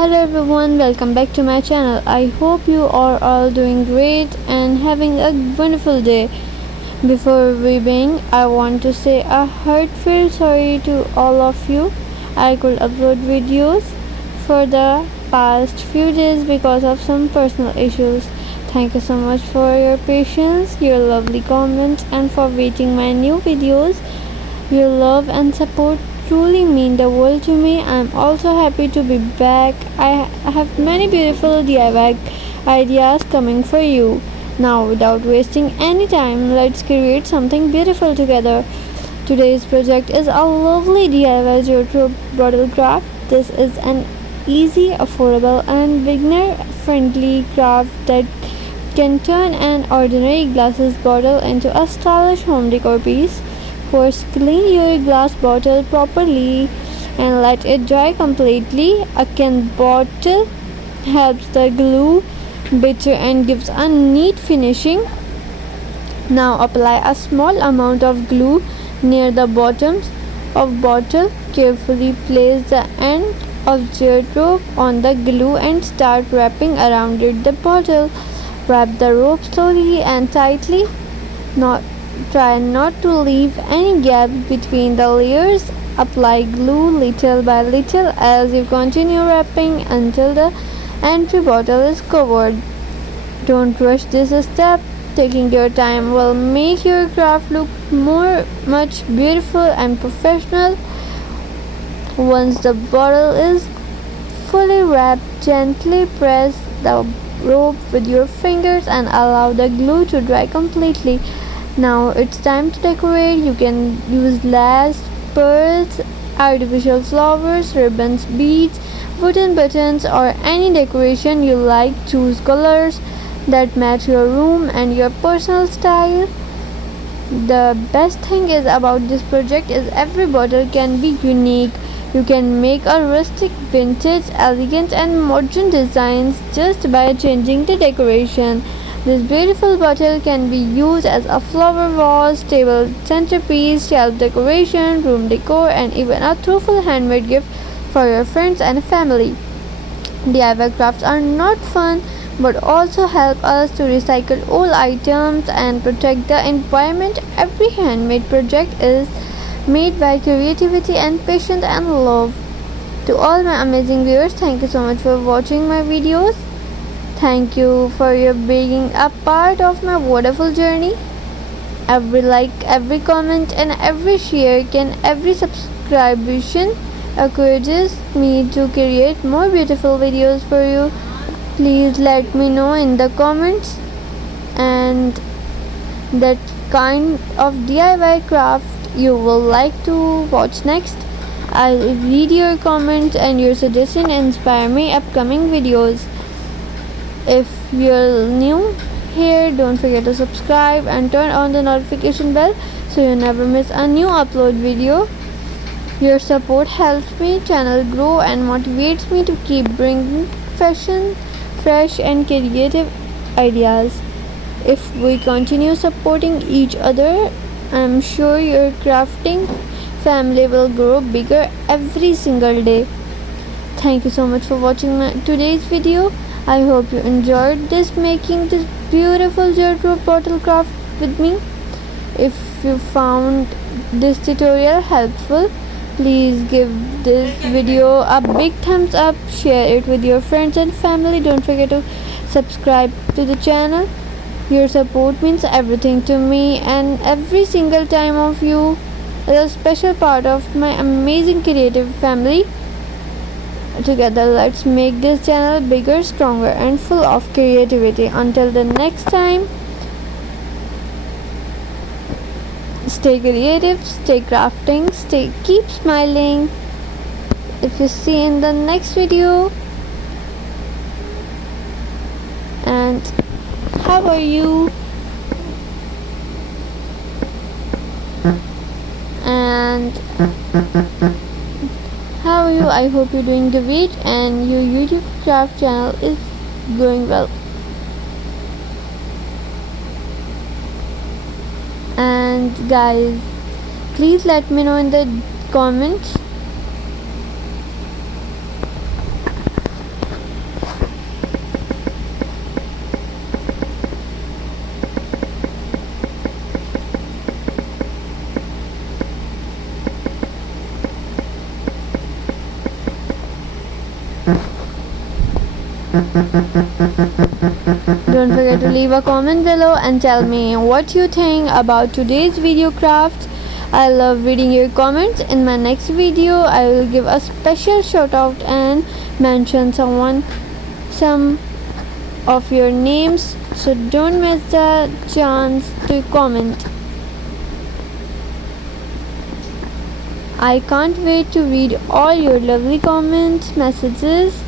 Hello everyone, welcome back to my channel. I hope you are all doing great and having a wonderful day. Before we begin, I want to say a heartfelt sorry to all of you. I could upload videos for the past few days because of some personal issues. Thank you so much for your patience, your lovely comments, and for waiting my new videos. Your love and support truly mean the world to me. I'm also happy to be back. I have many beautiful DIY ideas coming for you. Now, without wasting any time, let's create something beautiful together. Today's project is a lovely DIY Jute bottle craft. This is an easy, affordable, and beginner-friendly craft that can turn an ordinary glasses bottle into a stylish home decor piece. First, clean your glass bottle properly and let it dry completely. A can bottle helps the glue bitter and gives a neat finishing. Now apply a small amount of glue near the bottoms of bottle. Carefully place the end of jute rope on the glue and start wrapping around the bottle. Wrap the rope slowly and tightly. Try not to leave any gap between the layers. Apply glue little by little as you continue wrapping until the entry bottle is covered. Don't rush this step. Taking your time will make your craft look much beautiful and professional. Once the bottle is fully wrapped, gently press the rope with your fingers and allow the glue to dry completely. Now it's time to decorate. You can use lace, pearls, artificial flowers, ribbons, beads, wooden buttons, or any decoration you like. Choose colors that match your room and your personal style. The best thing is about this project is every bottle can be unique. You can make a rustic, vintage, elegant, and modern designs just by changing the decoration. This beautiful bottle can be used as a flower vase, table centerpiece, shelf decoration, room decor, and even a thoughtful handmade gift for your friends and family. DIY crafts are not fun but also help us to recycle old items and protect the environment. Every handmade project is made by creativity and patience and love. To all my amazing viewers, thank you so much for watching my videos. Thank you for your being a part of my wonderful journey. Every like, every comment, and every share every subscription encourages me to create more beautiful videos for you. Please let me know in the comments and that kind of DIY craft you will like to watch next. I'll read your comments and your suggestions inspire me upcoming videos. If you're new here, don't forget to subscribe and turn on the notification bell so you never miss a new upload video. Your support helps my channel grow and motivates me to keep bringing fashion, fresh and creative ideas. If we continue supporting each other, I'm sure your crafting family will grow bigger every single day. Thank you so much for watching today's video. I hope you enjoyed making this beautiful jute bottle craft with me. If you found this tutorial helpful, please give this video a big thumbs up, share it with your friends and family. Don't forget to subscribe to the channel. Your support means everything to me, and every single time of you is a special part of my amazing creative family. Together, let's make this channel bigger, stronger, and full of creativity. Until the next time, stay creative, stay crafting, keep smiling. If you see in the next video, and how are you? And how are you? I hope you're doing great and your YouTube craft channel is going well. And guys, please let me know in the comments Don't forget to leave a comment below and tell me what you think about today's video craft. I love reading your comments. In my next video, I will give a special shout out and mention some of your names, so don't miss the chance to comment. I can't wait to read all your lovely comments, messages.